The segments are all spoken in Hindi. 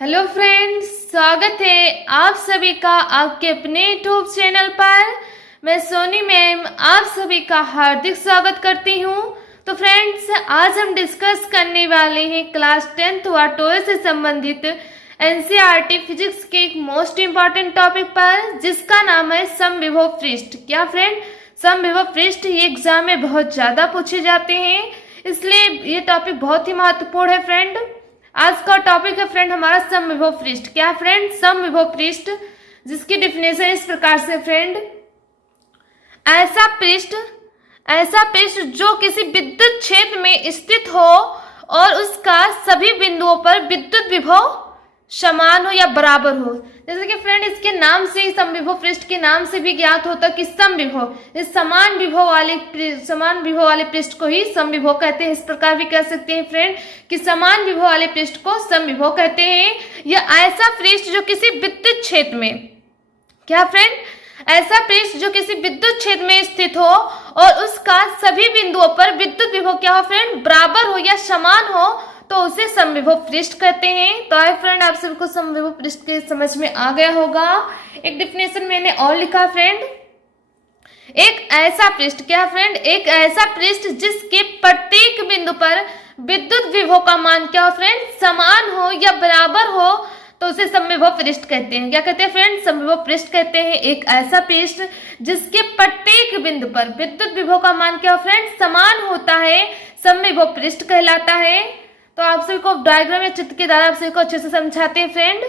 हेलो फ्रेंड्स, स्वागत है आप सभी का आपके अपने यूट्यूब चैनल पर। मैं सोनी मैम आप सभी का हार्दिक स्वागत करती हूँ। तो फ्रेंड्स, आज हम डिस्कस करने वाले हैं क्लास 10th व 12 से संबंधित एनसीईआरटी फिजिक्स के एक मोस्ट इम्पॉर्टेंट टॉपिक पर, जिसका नाम है समविभव पृष्ठ। क्या फ्रेंड, समविभव पृष्ठ ये एग्जाम में बहुत ज़्यादा पूछे जाते हैं, इसलिए ये टॉपिक बहुत ही महत्वपूर्ण है फ्रेंड। आज का टॉपिक है फ्रेंड हमारा समविभव पृष्ठ। क्या फ्रेंड, समविभव पृष्ठ, जिसकी डिफिनेशन इस प्रकार से फ्रेंड, ऐसा पृष्ठ जो किसी विद्युत क्षेत्र में स्थित हो और उसका सभी बिंदुओं पर विद्युत विभव समान हो या बराबर हो। जैसे कि फ्रेंड इसके नाम से ही, समविभव पृष्ठ के नाम से भी ज्ञात होता कि समविभव, इस समान विभव वाले पृष्ठ को ही समविभव कहते हैं। इस प्रकार भी कह सकते हैं फ्रेंड कि समान विभव वाले पृष्ठ को समविभव कहते हैं। यह ऐसा पृष्ठ जो किसी विद्युत क्षेत्र में, क्या फ्रेंड, ऐसा पृष्ठ जो किसी विद्युत क्षेत्र में स्थित हो और उसका सभी बिंदुओं पर विद्युत विभव क्या हो फ्रेंड, बराबर हो या समान हो, तो उसे समविभव पृष्ठ कहते हैं। तो आए फ्रेंड, आप सबको समविभव पृष्ठ के समझ में आ गया होगा। एक डिफिनेशन मैंने और लिखा फ्रेंड, एक ऐसा पृष्ठ, क्या फ्रेंड, एक ऐसा पृष्ठ जिसके प्रत्येक बिंदु पर विद्युत विभव का मान क्या हो फ्रेंड, समान हो या बराबर हो, तो उसे समविभव पृष्ठ कहते हैं। क्या कहते हैं फ्रेंड, समविभव पृष्ठ कहते हैं एक ऐसा पृष्ठ जिसके प्रत्येक बिंदु पर विद्युत विभव का मान क्या हो फ्रेंड, समान होता है, समविभव पृष्ठ कहलाता है। तो आप सभी को डायग्राम या चित्र के द्वारा आप सभी को अच्छे से समझाते हैं फ्रेंड।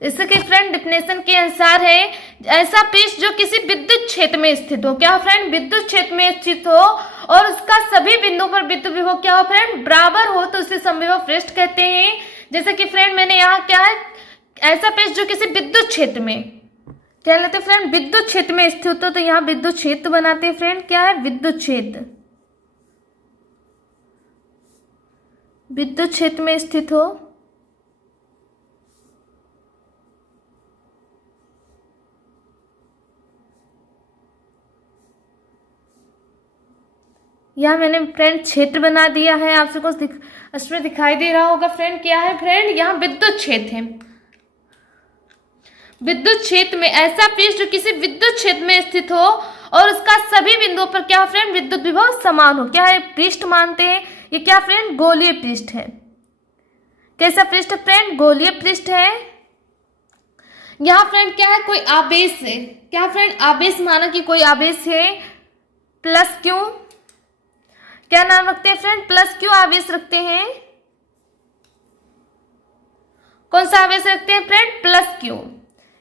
इसके फ्रेंड डिफिनेशन के अनुसार है, ऐसा पृष्ठ जो किसी विद्युत क्षेत्र में स्थित हो, क्या फ्रेंड, विद्युत क्षेत्र में स्थित हो और उसका सभी बिंदुओं पर विद्युत विभव क्या हो फ्रेंड, बराबर हो, तो उसे समविभव पृष्ठ कहते हैं। जैसे कि फ्रेंड मैंने यहाँ क्या है, ऐसा पृष्ठ जो किसी विद्युत क्षेत्र में, क्या लेते हैं फ्रेंड, विद्युत क्षेत्र में स्थित हो, तो यहाँ विद्युत क्षेत्र बनाते हैं फ्रेंड। क्या है, विद्युत क्षेत्र, विद्युत क्षेत्र में स्थित हो, यह मैंने फ्रेंड क्षेत्र बना दिया है, आप सबको इसमें दिखाई दे रहा होगा फ्रेंड। क्या है फ्रेंड, यहाँ विद्युत क्षेत्र है। विद्युत क्षेत्र में ऐसा पृष्ठ जो किसी विद्युत क्षेत्र में स्थित हो और उसका सभी बिंदुओं पर क्या हो फ्रेंड, विद्युत विभव समान हो। क्या है, पृष्ठ मानते हैं ये, क्या फ्रेंड, गोलीय पृष्ठ है। कैसा पृष्ठ फ्रेंड, गोलीय पृष्ठ है। यहाँ फ्रेंड क्या है, कोई आवेश है, क्या फ्रेंड, आवेश माना कि कोई आवेश है, प्लस क्यू, क्या नाम रखते हैं फ्रेंड, प्लस क्यू आवेश रखते हैं। कौन सा आवेश रखते हैं फ्रेंड, प्लस क्यू।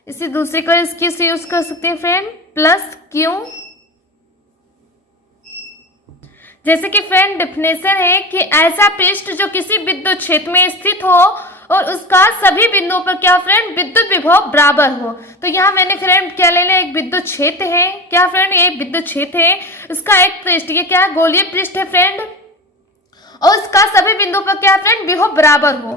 इसी दूसरे का इसकी से यूज कर सकते हैं फ्रेंड, प्लस क्यू। जैसे कि फ्रेंड डिफिनेशन है कि ऐसा पृष्ठ जो किसी विद्युत क्षेत्र में स्थित हो और उसका सभी बिंदुओं पर क्या फ्रेंड, विद्युत विभव बराबर हो। तो यहाँ मैंने फ्रेंड क्या ले लिया, एक विद्युत क्षेत्र है। क्या फ्रेंड, ये विद्युत क्षेत्र है, उसका एक पृष्ठ, ये क्या है, गोलीय पृष्ठ है फ्रेंड, और उसका सभी बिंदुओं पर क्या फ्रेंड, विभव बराबर हो।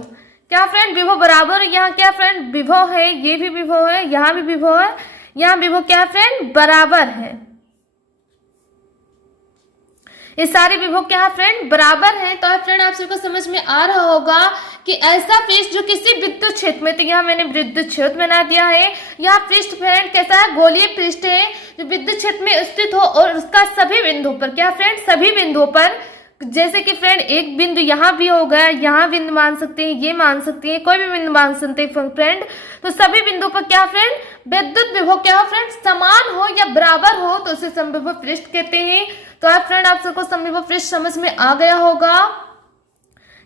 क्या फ्रेंड, विभव बराबर। यहाँ क्या फ्रेंड, विभव है, ये भी विभव है, यहाँ भी विभव है, यहाँ विभव क्या फ्रेंड, बराबर है। ये सारे विभव क्या है फ्रेंड, बराबर है। तो फ्रेंड आप सबको समझ में आ रहा होगा कि ऐसा पृष्ठ जो किसी विद्युत क्षेत्र में, तो यहाँ मैंने विद्युत क्षेत्र बना दिया है। यह पृष्ठ फ्रेंड कैसा है, गोलीय पृष्ठ है जो विद्युत क्षेत्र में स्थित हो और उसका सभी बिंदुओं पर, क्या फ्रेंड, सभी बिंदुओं पर, जैसे कि फ्रेंड एक बिंदु यहाँ भी हो गया, यहाँ बिंदु मान सकते हैं, ये मान सकते हैं, कोई भी बिंदु मान सकते हैं फ्रेंड, तो सभी बिंदुओं पर क्या फ्रेंड, विद्युत विभव क्या हो फ्रेंड, समान हो या बराबर हो, तो उसे समविभव पृष्ठ कहते हैं। तो आप फ्रेंड आप सबको समविभव पृष्ठ समझ में आ गया होगा।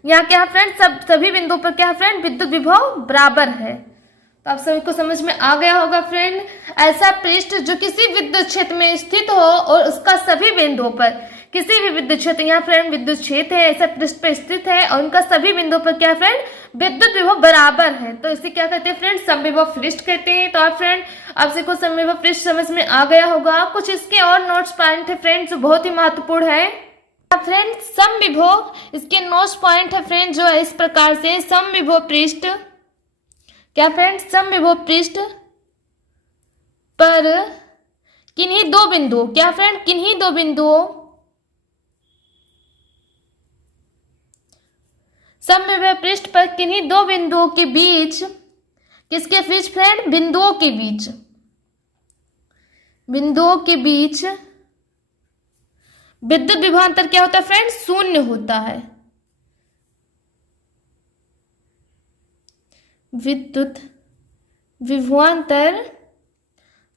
यहाँ क्या फ्रेंड, सभी बिंदुओं पर क्या फ्रेंड, विद्युत विभव बराबर है। तो आप सभी को समझ में आ गया होगा फ्रेंड, ऐसा पृष्ठ जो किसी विद्युत क्षेत्र में स्थित हो और उसका सभी बिंदुओं पर, किसी भी विद्युत क्षेत्र, यहाँ फ्रेंड विद्युत क्षेत्र है, ऐसा पृष्ठ पर स्थित है और उनका सभी बिंदुओं पर क्या फ्रेंड, विद्युत विभव बराबर है, तो इसे क्या कहते हैं फ्रेंड, समविभव पृष्ठ कहते हैं। तो आप फ्रेंड आप सबको समविभव पृष्ठ समझ में आ गया होगा। कुछ इसके और नोट्स पॉइंट है फ्रेंड जो बहुत ही महत्वपूर्ण है। फ्रेंड समविभव, इसके नोट्स पॉइंट है फ्रेंड जो है इस प्रकार से, समविभव पृष्ठ, क्या फ्रेंड, समविभव पृष्ठ पर किन्हीं दो बिंदुओं, क्या फ्रेंड, किन्हीं दो बिंदुओं समविभव पृष्ठ पर किन्हीं दो बिंदुओं के बीच, किसके बीच फ्रेंड, बिंदुओं के बीच, बिंदुओं के बीच विद्युत विभवांतर क्या होता है फ्रेंड, शून्य होता है। विद्युत विभवांतर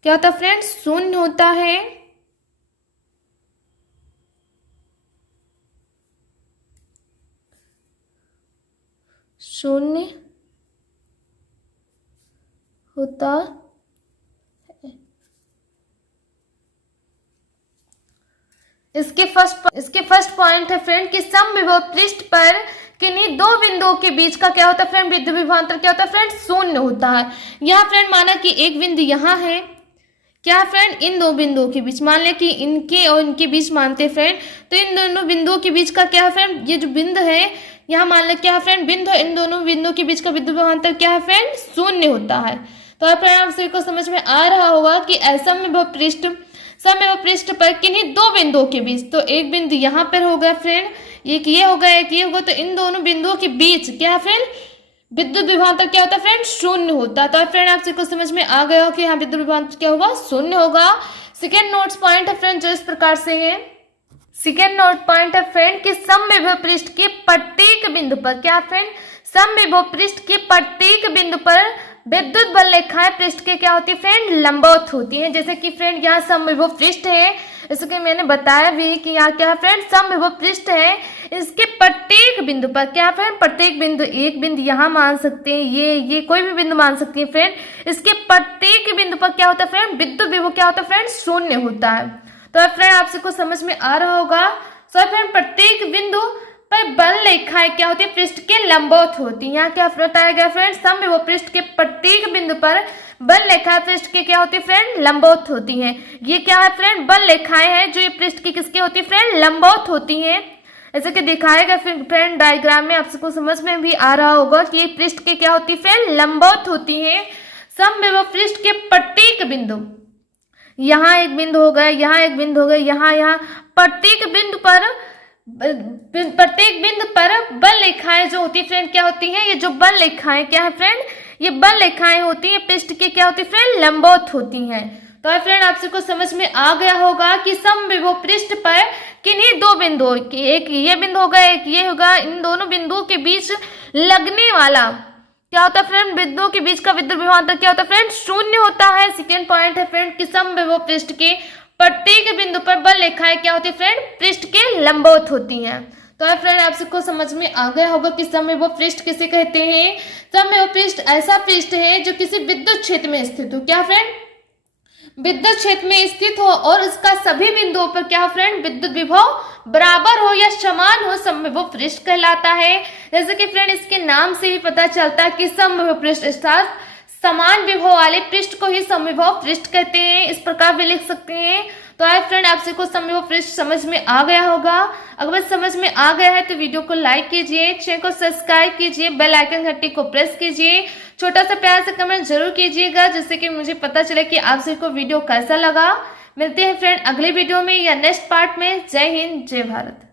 क्या होता है फ्रेंड, शून्य होता है। शून्य होता है। इसके फर्स्ट पॉइंट है फ्रेंड कि समविभव पृष्ठ पर किन्हीं दो बिंदुओं के बीच का क्या होता है फ्रेंड, विद्युत विभवांतर क्या होता है फ्रेंड, शून्य होता है। यहाँ फ्रेंड माना कि एक बिंदु यहाँ है, क्या फ्रेंड, इन दो बिंदुओं के बीच, मान लें कि इनके और इनके बीच मानते हैं फ्रेंड, तो इन दोनों बिंदुओं के बीच का क्या है फ्रेंड, ये जो बिंदु है यहाँ मान लें क्या है फ्रेंड, बिंदु है, इन दोनों बिंदुओं के बीच का विद्युत विभवांतर क्या है फ्रेंड, शून्य होता है। तो फ्रेंड आप सभी को समझ में आ रहा होगा कि समविभव पृष्ठ पर किन्हीं दो बिंदुओं के बीच, तो एक बिंदु यहाँ पर होगा फ्रेंड, एक ये होगा एक ये होगा, तो इन दोनों बिंदुओं के बीच क्या है फ्रेंड, विद्युत विभवांतर क्या होता है फ्रेंड, शून्य होता है। तो फ्रेंड आप सभी को समझ में आ गया हो कि यहाँ विद्युत विभवांतर क्या होगा, शून्य होगा। सेकेंड नोट्स पॉइंट है फ्रेंड जो इस प्रकार से है, सेकेंड नोट पॉइंट है फ्रेंड कि समविभव पृष्ठ के प्रत्येक बिंदु पर, क्या फ्रेंड, समविभव पृष्ठ के प्रत्येक बिंदु पर विद्युत बल रेखाएं पृष्ठ के क्या होती है फ्रेंड, लंबवत होती हैं। जैसे कि फ्रेंड यहाँ समविभव पृष्ठ है, इसके मैंने बताया भी कि यहाँ क्या है फ्रेंड, समविभव पृष्ठ है, इसके प्रत्येक बिंदु पर क्या फ्रेंड, प्रत्येक बिंदु, एक बिंदु यहाँ मान सकते हैं, ये कोई भी बिंदु मान सकती है फ्रेंड, इसके प्रत्येक बिंदु पर क्या होता है फ्रेंड, विद्युत विभव क्या होता है फ्रेंड, शून्य होता है। तो फ्रेंड आप सबको समझ में आ रहा होगा। सो फ्रेंड प्रत्येक बिंदु पर बल रेखाएं क्या होती है, पृष्ठ के लंबवत होती है। यहाँ क्या बताया गया फ्रेंड, समविभव पृष्ठ के प्रत्येक बिंदु पर बल रेखाएं पृष्ठ के क्या होती है फ्रेंड, लंबवत होती हैं। ये क्या है फ्रेंड, बल रेखाएं हैं जो ये पृष्ठ की किसके होती है फ्रेंड, लंबवत होती हैं। ऐसे कि दिखाएगा फ्रेंड डायग्राम में, आप सबको समझ में भी आ रहा होगा कि ये पृष्ठ के क्या होती है फ्रेंड, लंबवत होती है। समविभव पृष्ठ के प्रत्येक बिंदु, यहाँ एक बिंदु हो गया, यहाँ एक बिंदु हो गया, यहाँ प्रत्येक बिंदु पर बल रेखाएं जो होती है फ्रेंड क्या होती हैं, ये जो बल रेखाएं क्या है फ्रेंड, ये बल रेखाएं होती हैं पृष्ठ के क्या होती है फ्रेंड, लंबवत होती हैं। तो फ्रेंड आप सबको समझ में आ गया होगा कि समविभव पृष्ठ पर किन्हीं दो बिंदुओं, एक ये बिंदु होगा एक ये होगा, इन दोनों बिंदुओं के बीच लगने वाला क्या होता है फ्रेंड, बिंदुओं के बीच का विद्युत विभवांतर क्या होता है फ्रेंड, शून्य होता है। सेकेंड पॉइंट है फ्रेंड कि समविभव पृष्ठ के प्रत्येक बिंदु पर बल रेखाएं क्या होती है फ्रेंड, पृष्ठ के लंबवत होती हैं। तो फ्रेंड आप सबको समझ में आ गया होगा कि समविभव पृष्ठ किसे कहते हैं। समविभव पृष्ठ ऐसा पृष्ठ है जो किसी विद्युत क्षेत्र में स्थित हो, क्या फ्रेंड, विद्युत क्षेत्र में स्थित हो और उसका सभी बिंदुओं पर क्या फ्रेंड, विद्युत विभव बराबर हो या समान हो, समविभव पृष्ठ कहलाता है। जैसे कि फ्रेंड इसके नाम से ही पता चलता है कि समविभव पृष्ठ अर्थात समान विभव वाले पृष्ठ को ही समविभव पृष्ठ कहते हैं। इस प्रकार भी लिख सकते हैं। तो फ्रेंड आप सबको समविभव पृष्ठ समझ में आ गया होगा। अगर समझ में आ गया है तो वीडियो को लाइक कीजिए, चैनल को सब्सक्राइब कीजिए, बेल आइकन घंटी को प्रेस कीजिए, छोटा सा प्यार से कमेंट जरूर कीजिएगा जिससे कि मुझे पता चले कि आप सभी को वीडियो कैसा लगा। मिलते हैं फ्रेंड अगले वीडियो में या नेक्स्ट पार्ट में। जय हिंद, जय भारत।